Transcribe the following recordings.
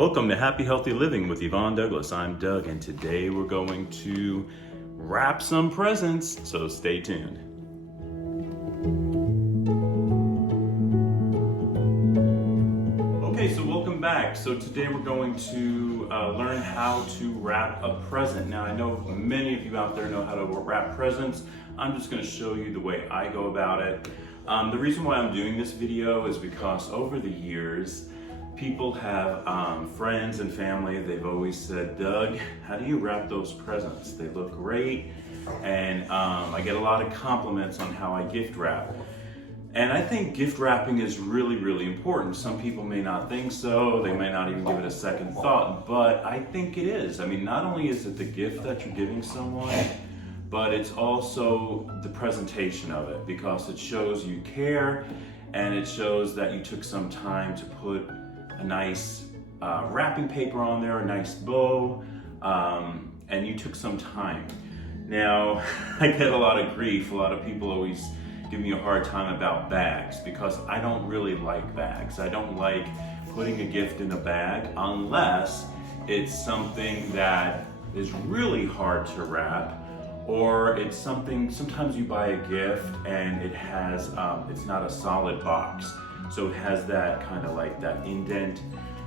Welcome to Happy Healthy Living with Yvonne Douglas. I'm Doug, and today we're going to wrap some presents, so stay tuned. Okay, so welcome back. So today we're going to learn how to wrap a present. Now I know many of you out there know how to wrap presents. I'm just going to show you the way I go about it. The reason why I'm doing this video is because over the years, people have friends and family, they've always said, Doug, how do you wrap those presents? They look great, and I get a lot of compliments on how I gift wrap. And I think gift wrapping is really, really important. Some people may not think so, they may not even give it a second thought, but I think it is. I mean, not only is it the gift that you're giving someone, but it's also the presentation of it, because it shows you care, and it shows that you took some time to put a nice wrapping paper on there, a nice bow, and you took some time. Now, I get a lot of grief. A lot of people always give me a hard time about bags because I don't really like bags. I don't like putting a gift in a bag unless it's something that is really hard to wrap, or it's something, sometimes you buy a gift and it has, it's not a solid box. So it has that kind of like that indent,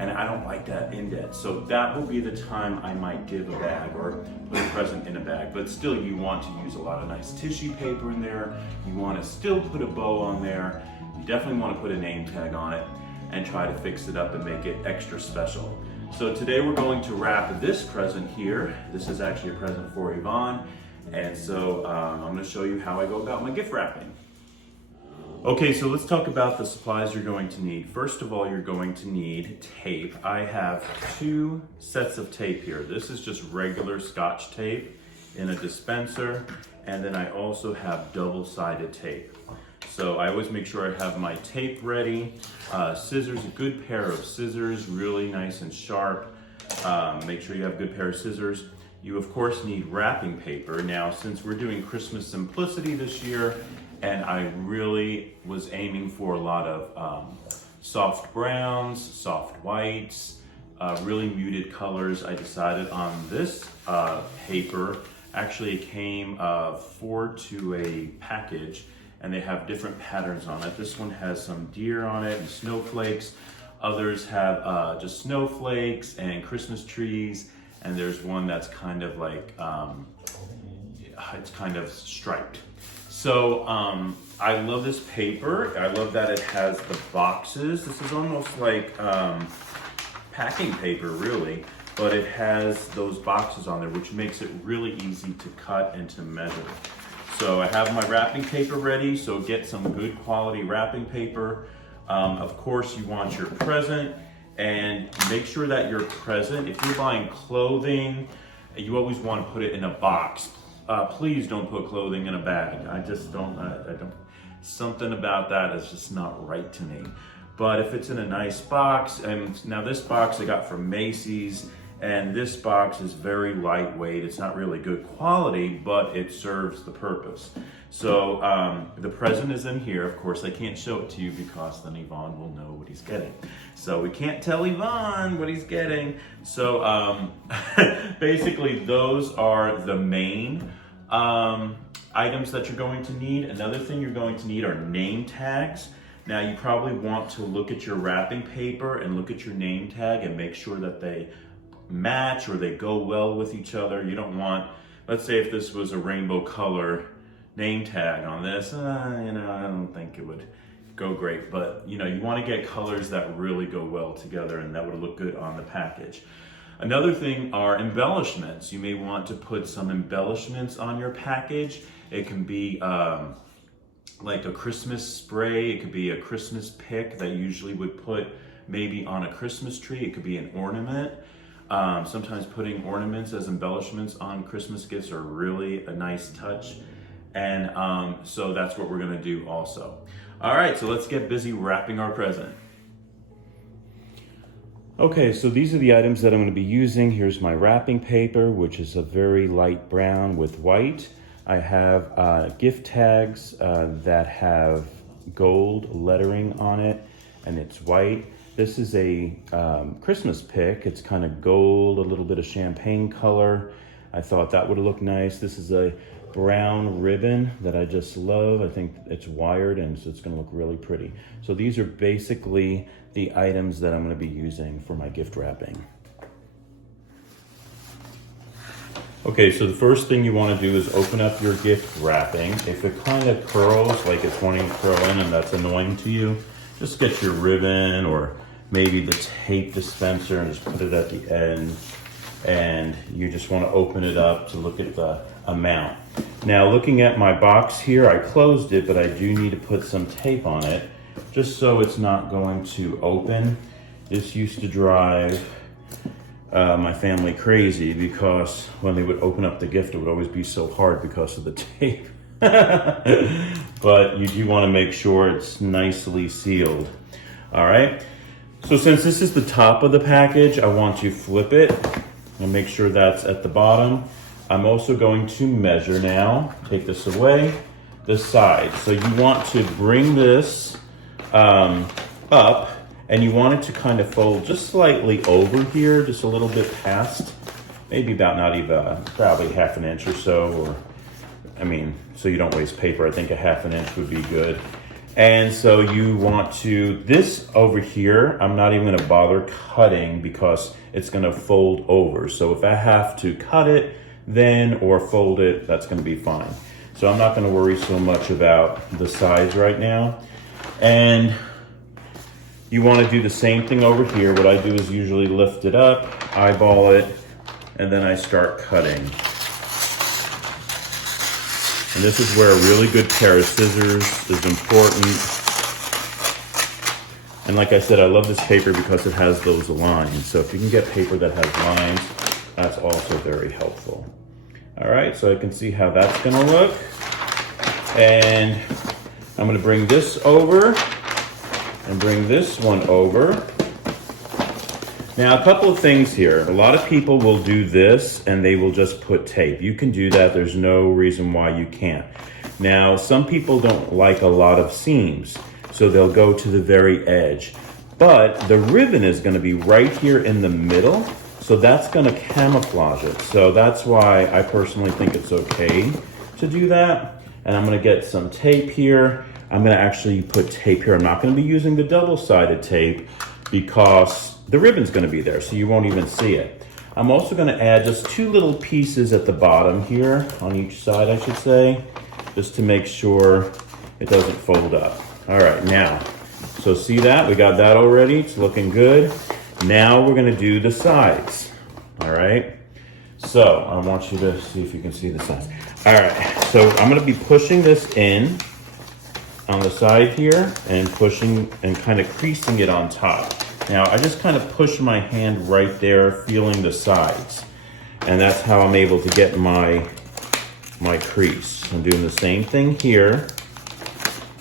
and I don't like that indent. So that will be the time I might give a bag or put a present in a bag. But still, you want to use a lot of nice tissue paper in there. You want to still put a bow on there. You definitely want to put a name tag on it and try to fix it up and make it extra special. So today we're going to wrap this present here. This is actually a present for Yvonne. And so I'm going to show you how I go about my gift wrapping. Okay, so let's talk about the supplies you're going to need. First of all, you're going to need tape. I have 2 sets of tape here. This is just regular Scotch tape in a dispenser, and then I also have double-sided tape. So I always make sure I have my tape ready. Scissors, a good pair of scissors, really nice and sharp. Make sure you have a good pair of scissors. You of course need wrapping paper. Now, since we're doing Christmas simplicity this year, and I really was aiming for a lot of soft browns, soft whites, really muted colors, I decided on this paper. Actually, it came 4 to a package, and they have different patterns on it. This one has some deer on it and snowflakes. Others have just snowflakes and Christmas trees, and there's one that's kind of like, it's kind of striped. So I love this paper. I love that it has the boxes. This is almost like packing paper, really, but it has those boxes on there, which makes it really easy to cut and to measure. So I have my wrapping paper ready, so get some good quality wrapping paper. Of course, you want your present, and make sure that your present, if you're buying clothing, you always want to put it in a box. Please don't put clothing in a bag. I just don't, something about that is just not right to me. But if it's in a nice box, and now this box I got from Macy's, and this box is very lightweight. It's not really good quality, but it serves the purpose. So the present is in here. Of course, I can't show it to you because then Yvonne will know what he's getting. So we can't tell Yvonne what he's getting. So basically, those are the main items that you're going to need. Another thing you're going to need are name tags. Now, you probably want to look at your wrapping paper and look at your name tag and make sure that they match or they go well with each other. You don't want, let's say if this was a rainbow color name tag on this, I don't think it would go great, but you want to get colors that really go well together, and that would look good on the package. Another thing are embellishments. You may want to put some embellishments on your package. It can be like a Christmas spray. It could be a Christmas pick that you usually would put maybe on a Christmas tree. It could be an ornament. Sometimes putting ornaments as embellishments on Christmas gifts are really a nice touch. And so that's what we're gonna do also. All right, so let's get busy wrapping our present. Okay, so these are the items that I'm gonna be using. Here's my wrapping paper, which is a very light brown with white. I have gift tags that have gold lettering on it, and it's white. This is a Christmas pick. It's kind of gold, a little bit of champagne color. I thought that would look nice. This is a brown ribbon that I just love. I think it's wired and so it's gonna look really pretty. So these are basically the items that I'm gonna be using for my gift wrapping. Okay, so the first thing you want to do is open up your gift wrapping. If it kind of curls, like it's wanting to curl in and that's annoying to you, just get your ribbon or maybe the tape dispenser and just put it at the end. And you just want to open it up to look at the amount. Now, looking at my box here, I closed it, but I do need to put some tape on it just so it's not going to open. This used to drive my family crazy because when they would open up the gift, it would always be so hard because of the tape. But you do want to make sure it's nicely sealed. All right. So since this is the top of the package, I want to flip it and make sure that's at the bottom. I'm also going to measure now, take this away, the side. So you want to bring this up, and you want it to kind of fold just slightly over here, just a little bit past, maybe about not even, probably half an inch or so, or, I mean, so you don't waste paper. I think a half an inch would be good. And so you want to, this over here, I'm not even gonna bother cutting because it's gonna fold over. So if I have to cut it then or fold it, that's gonna be fine. So I'm not gonna worry so much about the size right now. And you want to do the same thing over here. What I do is usually lift it up, eyeball it, and then I start cutting. And this is where a really good pair of scissors is important. And like I said, I love this paper because it has those lines. So if you can get paper that has lines, that's also very helpful. All right, so I can see how that's gonna look. And I'm gonna bring this over and bring this one over. Now, a couple of things here. A lot of people will do this and they will just put tape. You can do that. There's no reason why you can't. Now, some people don't like a lot of seams, so they'll go to the very edge. But the ribbon is gonna be right here in the middle, so that's gonna camouflage it. So that's why I personally think it's okay to do that. And I'm gonna get some tape here. I'm gonna actually put tape here. I'm not gonna be using the double-sided tape because the ribbon's gonna be there, so you won't even see it. I'm also gonna add just 2 little pieces at the bottom here, on each side, I should say, just to make sure it doesn't fold up. All right, now, so see that? We got that already, it's looking good. Now we're gonna do the sides, all right? So I want you to see if you can see the sides. All right, so I'm gonna be pushing this in on the side here and pushing and kind of creasing it on top. Now I just kind of push my hand right there, feeling the sides. And that's how I'm able to get my crease. I'm doing the same thing here.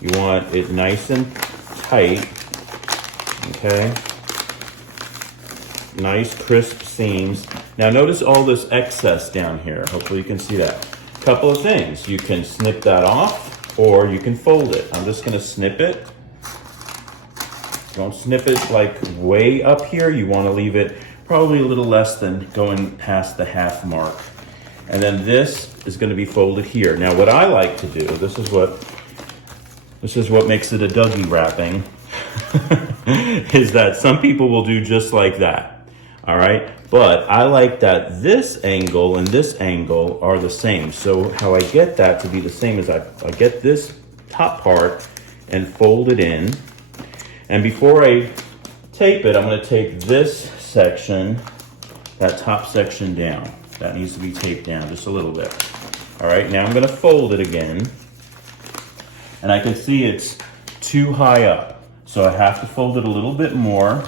You want it nice and tight, okay? Nice crisp seams. Now notice all this excess down here. Hopefully you can see that. Couple of things. You can snip that off or you can fold it. I'm just gonna snip it. Don't snip it like way up here. You wanna leave it probably a little less than going past the half mark. And then this is gonna be folded here. Now what I like to do, this is what makes it a Dougie wrapping, is that some people will do just like that, all right? But I like that this angle and this angle are the same. So how I get that to be the same is I get this top part and fold it in. And before I tape it, I'm gonna take this section, that top section down. That needs to be taped down just a little bit. All right, now I'm gonna fold it again. And I can see it's too high up. So I have to fold it a little bit more.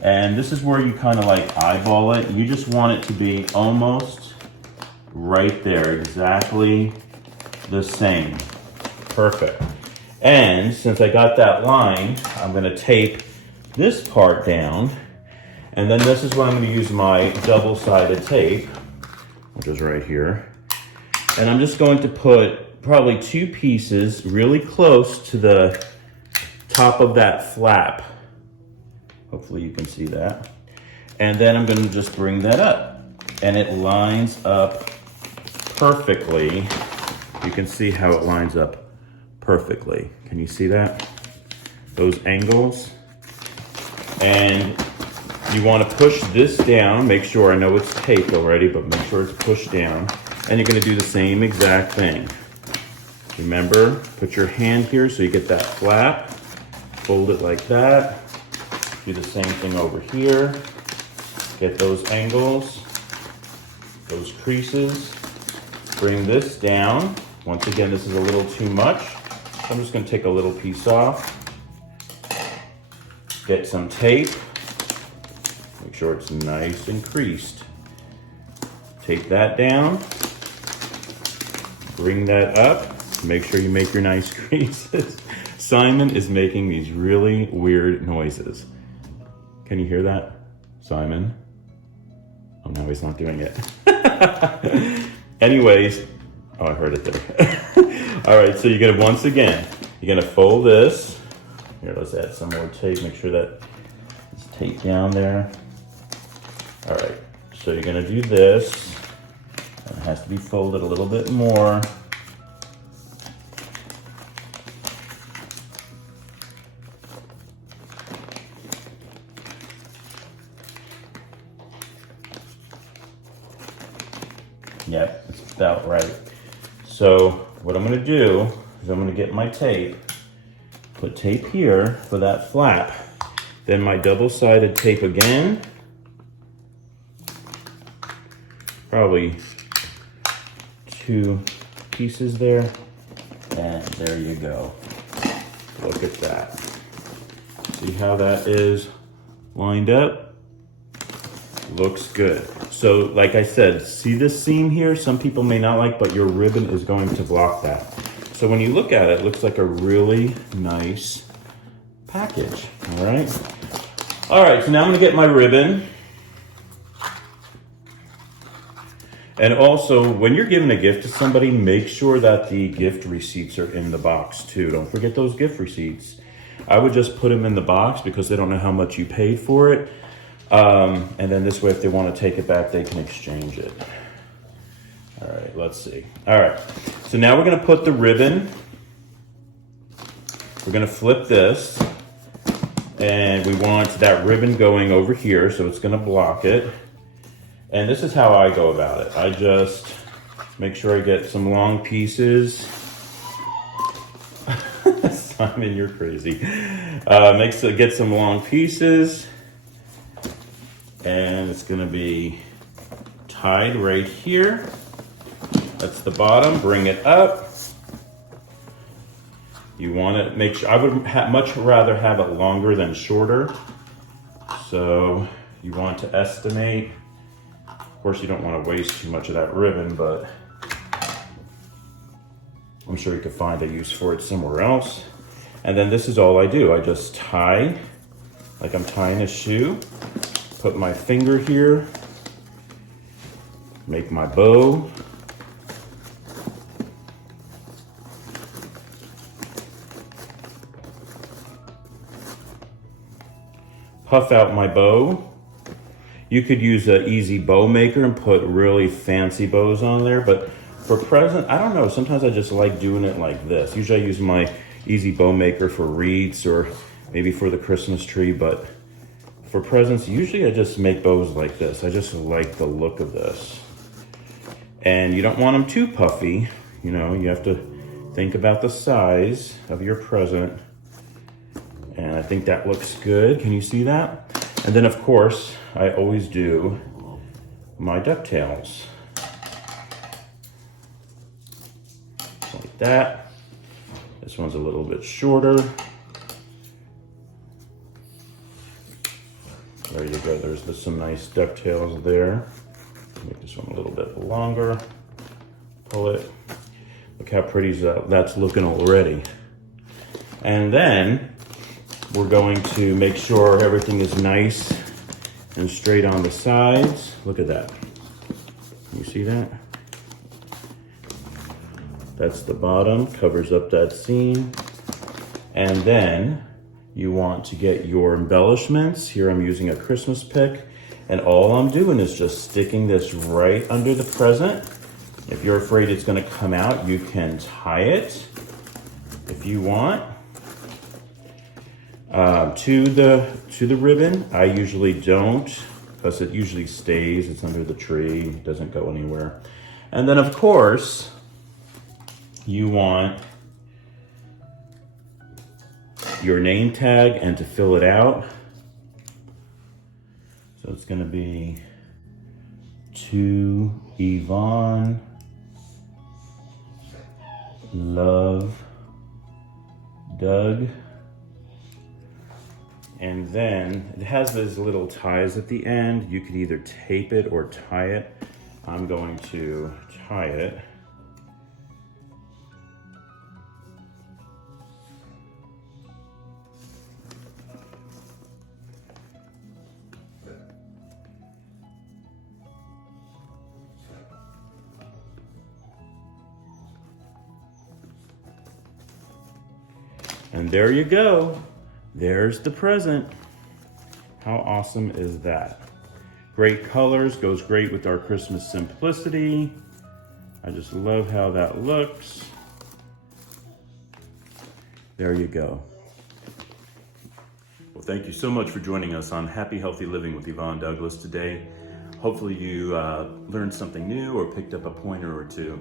And this is where you kind of like eyeball it. You just want it to be almost right there, exactly the same. Perfect. And since I got that line, I'm gonna tape this part down. And then this is where I'm gonna use my double-sided tape, which is right here. And I'm just going to put probably 2 pieces really close to the top of that flap. Hopefully you can see that. And then I'm gonna just bring that up. And it lines up perfectly. You can see how it lines up perfectly. Can you see that? Those angles. And you want to push this down. Make sure, I know it's taped already, but make sure it's pushed down. And you're going to do the same exact thing. Remember, put your hand here so you get that flap. Fold it like that. Do the same thing over here. Get those angles, those creases. Bring this down. Once again, this is a little too much. I'm just going to take a little piece off. Get some tape. Make sure it's nice and creased. Tape that down. Bring that up. Make sure you make your nice creases. Simon is making these really weird noises. Can you hear that, Simon? Oh, no, he's not doing it. Anyways, oh, I heard it there. All right, so you're gonna, once again, you're gonna fold this. Here, let's add some more tape. Make sure that it's taped down there. All right, so you're gonna do this. It has to be folded a little bit more. Yep, it's about right. So what I'm gonna do is I'm gonna get my tape, put tape here for that flap, then my double-sided tape again, probably 2 pieces there, and there you go. Look at that. See how that is lined up? Looks good. So like I said, see this seam here? Some people may not like, but your ribbon is going to block that. So when you look at it, it looks like a really nice package, all right? All right, so now I'm gonna get my ribbon. And also, when you're giving a gift to somebody, make sure that the gift receipts are in the box too. Don't forget those gift receipts. I would just put them in the box because they don't know how much you paid for it. And then this way, if they want to take it back, they can exchange it. All right, let's see. All right, so now we're going to put the ribbon. We're going to flip this, and we want that ribbon going over here, so it's going to block it. And this is how I go about it. I just make sure I get some long pieces. Simon, you're crazy. Get some long pieces. And it's gonna be tied right here. That's the bottom, bring it up. You wanna make sure, I would much rather have it longer than shorter. So you want to estimate. Of course, you don't wanna waste too much of that ribbon, but I'm sure you could find a use for it somewhere else. And then this is all I do. I just tie, like I'm tying a shoe. Put my finger here, make my bow. Puff out my bow. You could use an easy bow maker and put really fancy bows on there, but for present, I don't know, sometimes I just like doing it like this. Usually I use my easy bow maker for wreaths or maybe for the Christmas tree, but for presents, usually I just make bows like this. I just like the look of this. And you don't want them too puffy. You know, you have to think about the size of your present. And I think that looks good. Can you see that? And then of course, I always do my ducktails. Like that. This one's a little bit shorter. There you go, there's some nice ducktails there. Make this one a little bit longer. Pull it. Look how pretty that's looking already. And then we're going to make sure everything is nice and straight on the sides. Look at that. Can you see that? That's the bottom, covers up that seam. And then You want to get your embellishments. Here I'm using a Christmas pick, and all I'm doing is just sticking this right under the present. If you're afraid it's gonna come out, you can tie it if you want to the ribbon. I usually don't, because it usually stays. It's under the tree, it doesn't go anywhere. And then of course, you want your name tag and to fill it out. So it's gonna be to Yvonne, love, Doug. And then it has those little ties at the end. You could either tape it or tie it. I'm going to tie it. And there you go. There's the present. How awesome is that? Great colors, goes great with our Christmas simplicity. I just love how that looks. There you go. Well, thank you so much for joining us on Happy Healthy Living with Yvonne Douglas today. Hopefully you learned something new or picked up a pointer or two.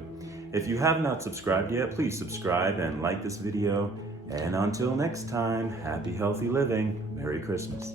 If you have not subscribed yet, please subscribe and like this video. And until next time, happy healthy living. Merry Christmas.